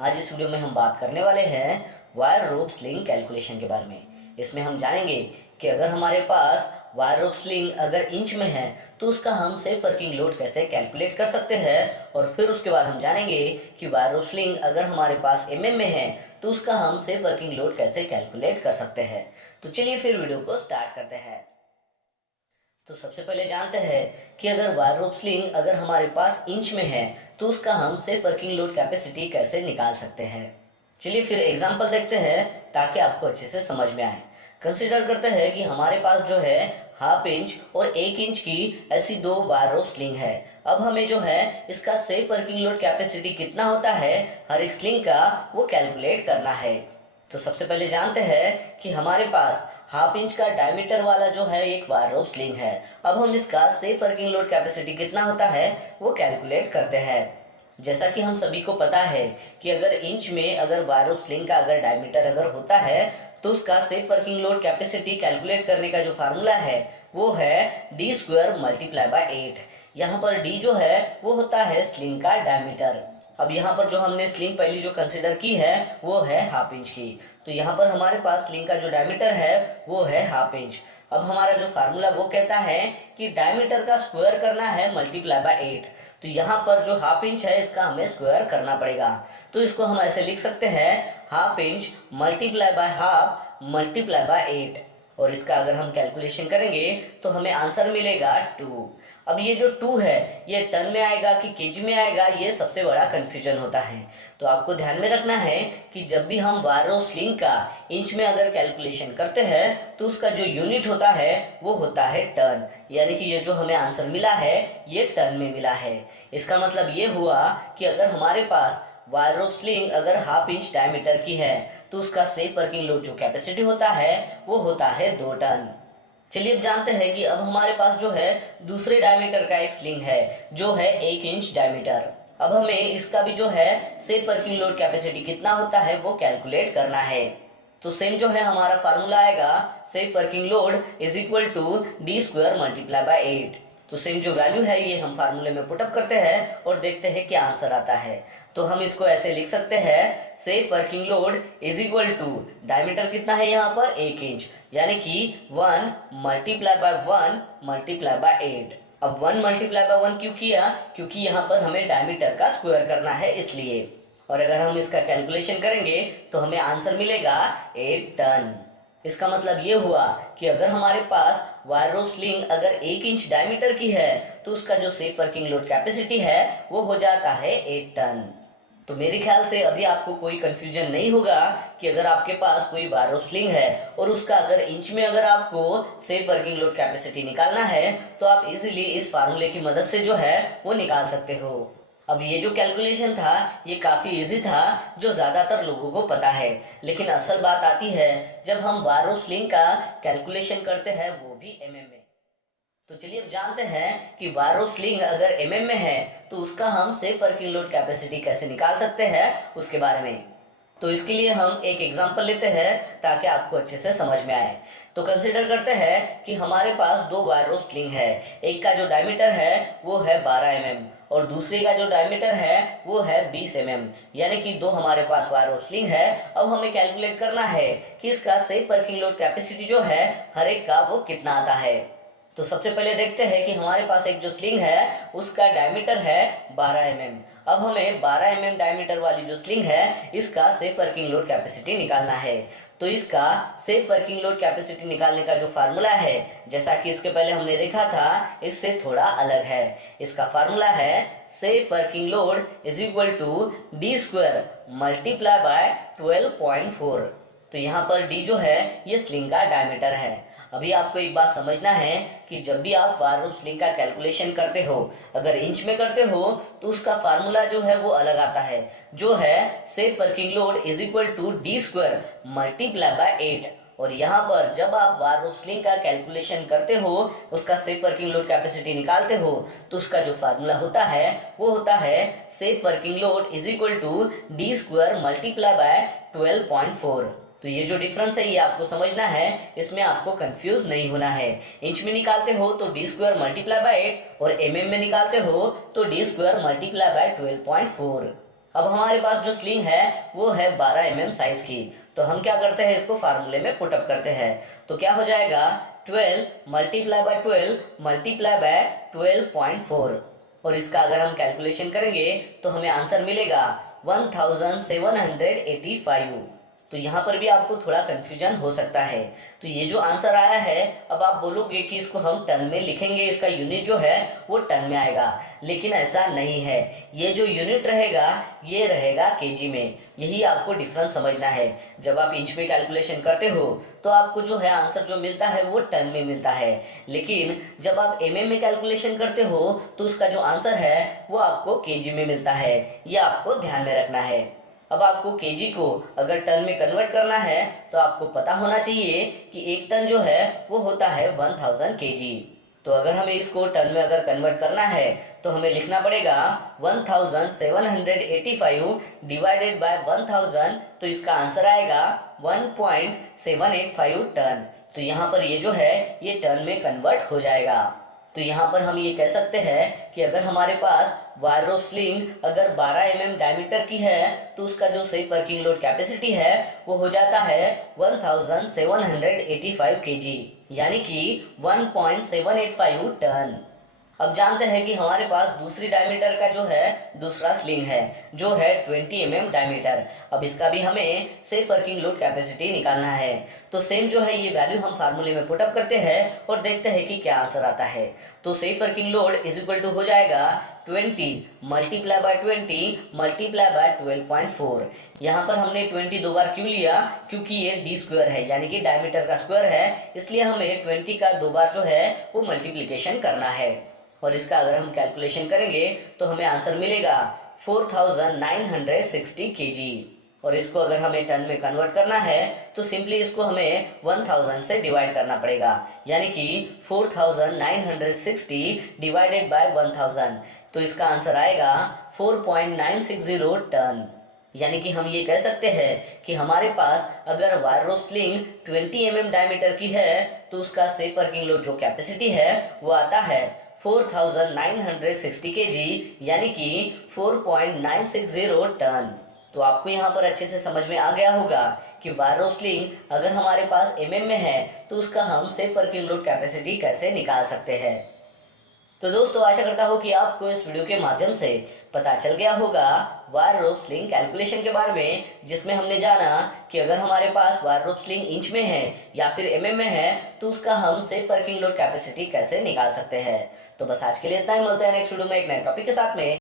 आज इस वीडियो में हम बात करने वाले हैं वायर रोप स्लिंग कैलकुलेशन के बारे में। इसमें हम जानेंगे कि अगर हमारे पास वायर रोप स्लिंग अगर इंच में है तो उसका हम सेफ वर्किंग लोड कैसे कैलकुलेट कर सकते हैं, और फिर उसके बाद हम जानेंगे कि वायर रोप स्लिंग अगर हमारे पास mm में है तो उसका हम सेफ वर्किंग लोड कैसे कैलकुलेट कर सकते हैं। तो चलिए फिर वीडियो को स्टार्ट करते हैं। तो सबसे पहले जानते हैं कि अगर वायर रोप स्लिंग अगर हमारे पास इंच में है तो उसका हम सेफ वर्किंग लोड कैपेसिटी कैसे निकाल सकते हैं। चलिए फिर एग्जांपल देखते हैं ताकि आपको अच्छे से समझ में आए। कंसीडर करते हैं कि हमारे पास जो है हाफ इंच और 1 इंच की ऐसी दो वायर रोप स्लिंग है। अब हमें जो है इसका सेफ वर्किंग लोड कैपेसिटी कितना होता है हर एक स्लिंग का वो कैलकुलेट करना है। तो सबसे पहले जानते हैं कि हमारे पास हाफ इंच का डायमीटर वाला जो है एक वायर रोप स्लिंग है। अब हम इसका सेफ वर्किंग लोड कैपेसिटी कितना होता है वो कैलकुलेट करते हैं। जैसा कि हम सभी को पता है कि अगर इंच में अगर वायर रोप स्लिंग का अगर डायमीटर अगर होता है तो उसका safe working load capacity calculate करने का जो फार्मूला है वो है d² मल्टीप्लाई बाय 8। यहाँ पर d जो है वो होता है स्लिंग का डायमीटर। अब यहाँ पर जो हमने स्लिंग पहली जो कंसिडर की है वो है हाफ इंच की, तो यहाँ पर हमारे पास स्लिंग का जो डायमीटर है वो है हाफ इंच। अब हमारा जो फार्मूला वो कहता है कि डायमीटर का स्क्वायर करना है मल्टीप्लाई बाय 8। तो यहाँ पर जो हाफ इंच है इसका हमें स्क्वायर करना पड़ेगा। तो इसको हम ऐसे लिख सकते हैं half inch multiply by half multiply by 8, और इसका अगर हम कैलकुलेशन करेंगे तो हमें आंसर मिलेगा 2। अब ये जो 2 है ये टन में आएगा कि केजी में आएगा, ये सबसे बड़ा कंफ्यूजन होता है। तो आपको ध्यान में रखना है कि जब भी हम वायर रोप स्लिंग का इंच में अगर कैलकुलेशन करते हैं तो उसका जो यूनिट होता है वो होता है टन, यानी कि ये जो हमें आंसर मिला है ये टन में मिला है। इसका मतलब ये हुआ कि अगर हमारे पास वायर रोप स्लिंग अगर हाफ इंच डायमीटर की है तो उसका सेफ वर्किंग लोड जो कैपेसिटी होता है वो होता है 2 टन। चलिए अब जानते हैं कि अब हमारे पास जो है दूसरे डायमीटर का एक स्लिंग है जो है 1 इंच डायमीटर। अब हमें इसका भी जो है सेफ वर्किंग लोड कैपेसिटी कितना होता है वो कैलकुलेट करना है। तो सेम जो है हमारा फार्मूला आएगा safe working load is equal to d² multiply by 8। तो सेम जो वैल्यू है ये हम फार्मूले में पुटअप करते हैं और देखते हैं क्या आंसर आता है। तो हम इसको ऐसे लिख सकते हैं safe working load is equal to diameter कितना है यहाँ पर 1 इंच, यानी कि 1 मल्टीप्लाई बाय 1 मल्टीप्लाई बाय 8। अब 1 मल्टीप्लाई बाय 1 क्यों किया, क्योंकि यहाँ पर हमें डायमीटर का स्क्वायर करना है इसलिए। और अगर हम इसका कैलकुलेशन करेंगे तो हमें आंसर मिलेगा 8 टन। इसका मतलब ये हुआ कि अगर हमारे पास वायर रोप स्लिंग अगर 1 इंच डायमीटर की है तो उसका जो सेफ वर्किंग लोड कैपेसिटी है वो हो जाता है 8 टन। तो मेरे ख्याल से अभी आपको कोई कंफ्यूजन नहीं होगा कि अगर आपके पास कोई वायर रोप स्लिंग है और उसका अगर इंच में अगर आपको सेफ वर्किंग लोड कैपेसिटी निकालना है तो आप इजीली इस फार्मूले की मदद से जो है वो निकाल सकते हो। अब ये जो कैलकुलेशन था ये काफी इजी था जो ज्यादातर लोगों को पता है, लेकिन असल बात आती है जब हम वायर रोप स्लिंग का कैलकुलेशन करते हैं वो भी mm में। तो चलिए अब जानते हैं कि वायर रोप स्लिंग अगर mm में है तो उसका हम सेफ वर्किंग लोड कैपेसिटी कैसे निकाल सकते हैं उसके बारे में। तो इसके लिए हम एक एग्जांपल लेते हैं ताकि आपको अच्छे से समझ में आए। तो कंसीडर करते हैं कि हमारे पास दो वायर रोप स्लिंग है, एक का जो डायमीटर है वो है 12 mm और दूसरे का जो डायमीटर है वो है 20 mm, यानी कि दो हमारे पास वायर रोप स्लिंग है। अब हमें कैलकुलेट करना है कि इसका सेफ वर्किंग लोड कैपेसिटी जो है हर एक का वो कितना आता है। तो सबसे पहले देखते हैं कि हमारे पास एक जो स्लिंग है उसका डायमीटर है 12 mm। अब हमें 12 mm डायमीटर वाली जो स्लिंग है इसका सेफ वर्किंग लोड कैपेसिटी निकालना है। तो इसका सेफ वर्किंग लोड कैपेसिटी निकालने का जो फार्मूला है जैसा कि इसके पहले हमने देखा था इससे थोड़ा अलग है। इसका फार्मूला है safe working load is equal to d² multiply by 12.4। तो यहाँ पर d जो है ये स्लिंग का डायमीटर है। अभी आपको एक बात समझना है कि जब भी आप वायर रोप स्लिंग का कैलकुलेशन करते हो अगर इंच में करते हो तो उसका फार्मूला जो है वो अलग आता है, जो है safe working load is equal to d² multiply by 8। और यहाँ पर जब आप वायर रोप स्लिंग का कैलकुलेशन करते हो उसका सेफ वर्किंग लोड कैपेसिटी निकालते हो तो उसका जो फार्मूला होता है वो होता है safe working load is equal to d² multiply by 12.4। तो ये जो डिफरेंस है ये आपको समझना है, इसमें आपको कंफ्यूज नहीं होना है। इंच में निकालते हो तो d² मल्टीप्लाई बाय 8 और mm में निकालते हो तो d² मल्टीप्लाई बाय 12.4। अब हमारे पास जो स्लिंग है वो है 12 mm साइज की। तो हम क्या करते हैं, इसको फार्मूले में पुटअप करते हैं। तो क्या हो जाएगा, 12 मल्टीप्लाई बाय 12 मल्टीप्लाई बाय 12.4, और इसका अगर हम कैलकुलेशन करेंगे तो हमें आंसर मिलेगा 1785। तो यहाँ पर भी आपको थोड़ा कंफ्यूजन हो सकता है। तो ये जो आंसर आया है, अब आप बोलोगे कि इसको हम टन में लिखेंगे, इसका यूनिट जो है वो टन में आएगा, लेकिन ऐसा नहीं है। ये जो यूनिट रहेगा ये रहेगा केजी में। यही आपको डिफरेंस समझना है। जब आप इंच में कैलकुलेशन करते हो तो आपको जो है आंसर जो मिलता है वो टन में मिलता है, लेकिन जब आप mm में कैलकुलेशन करते हो तो उसका जो आंसर है वो आपको केजी में मिलता है। ये आपको ध्यान में रखना है। अब आपको केजी को अगर टन में कन्वर्ट करना है तो आपको पता होना चाहिए कि एक टन जो है वो होता है 1000 केजी। तो अगर हमें इसको टन में अगर कन्वर्ट करना है तो हमें लिखना पड़ेगा 1785 डिवाइडेड बाय 1000, तो इसका आंसर आएगा 1.785 टन। तो यहाँ पर ये जो है ये टन में कन्वर्ट हो जाएगा। तो यहाँ पर हम ये कह सकते हैं कि अगर हमारे पास वायर रोप स्लिंग अगर 12 mm डायमीटर की है तो उसका जो सेफ वर्किंग लोड कैपेसिटी है वो हो जाता है 1785 केजी, यानी कि 1.785 टन। अब जानते हैं कि हमारे पास दूसरी डायमीटर का जो है दूसरा स्लिंग है जो है 20 mm डायमीटर। अब इसका भी हमें सेफ वर्किंग लोड कैपेसिटी निकालना है। तो सेम जो है ये वैल्यू हम फार्मूले में पुटअप करते हैं और देखते हैं कि क्या आंसर आता है। तो safe working load is equal to हो जाएगा 20 मल्टीप्लाई बाय 20 मल्टीप्लाई बाय 12.4। यहाँ पर हमने 20 दो बार क्यों लिया, क्योंकि ये डी स्क्वायर है यानी कि डायमीटर का स्क्वायर है, इसलिए हमें 20 का दो बार जो है वो मल्टीप्लीकेशन करना है। और इसका अगर हम कैलकुलेशन करेंगे तो हमें आंसर मिलेगा 4960 केजी। और इसको अगर हमें टन में कन्वर्ट करना है तो सिंपली इसको हमें 1000 से डिवाइड करना पड़ेगा, यानी कि 4960 डिवाइडेड बाय 1000। तो इसका आंसर आएगा 4.960 टन। यानी कि हम ये कह सकते हैं कि हमारे पास अगर wire rope sling 20 mm diameter की है तो उसका सेफ वर्किंग लोड जो कैपेसिटी है वो आता है 4960 केजी, यानी कि 4.960 टन। तो आपको यहाँ पर अच्छे से समझ में आ गया होगा कि वायर रोप स्लिंग अगर हमारे पास mm में है तो उसका हम सेफ वर्किंग लोड कैपेसिटी कैसे निकाल सकते हैं। तो दोस्तों आशा करता हूँ कि आपको इस वीडियो के माध्यम से पता चल गया होगा वायर रोप स्लिंग कैलकुलेशन के बारे में, जिसमें हमने जाना कि अगर हमारे पास वायर रोप स्लिंग इंच में है या फिर mm में है तो उसका हम सेफ वर्किंग लोड कैपेसिटी कैसे निकाल सकते हैं। तो बस आज के लिए इतना ही, मिलते हैं नेक्स्ट वीडियो में एक नए टॉपिक के साथ में।